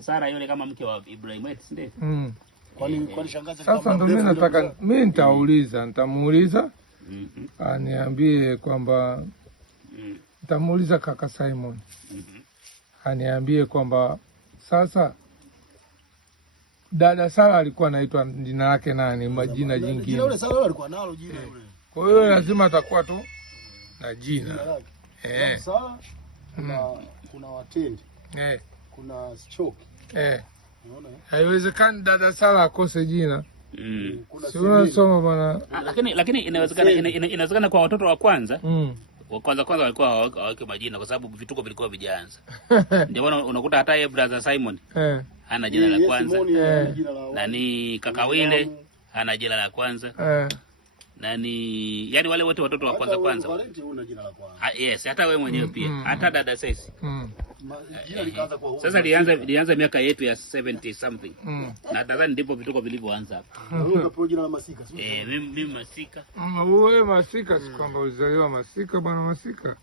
Sara yule kama mke wa Ibrahim, si ndio? Kwani shangazi sasa ndio mimi nataka nitamuuliza aniambie kwamba nitamuuliza kaka Simon aniambie kwamba sasa dada Sara alikuwa anaitwa jina lake nani, majina jingine. Jina yule Sara alikuwa nalo jina yule. Kwa hiyo lazima atakuwa tu na jina. Sara kuna Watende. Kuna Stoki. Unaona? Haiwezekani dada Sara akose jina. Si unasoma bwana. Lakini inawezekana kwa watoto wa kwanza. Wa kwanza walikuwa hawaweke majina kwa sababu vituko vilikuwa vijaanza. Ndio maana unakuta hata yeye brother Simon hana jina la kwanza. Nani kaka Wile hana jina la kwanza. Nani yani wale wote watoto wa kwanza. Yes, hata wewe mwenyewe pia. Hata dada Sesi. Sasa ilianza miaka yetu ya 70 something. Na nadhani ndipo vituko vilivyoanza hapa. Wewe jina la Masika. Mimi Masika. Wewe Masika, si kwamba ulizaliwa Masika bwana Masika.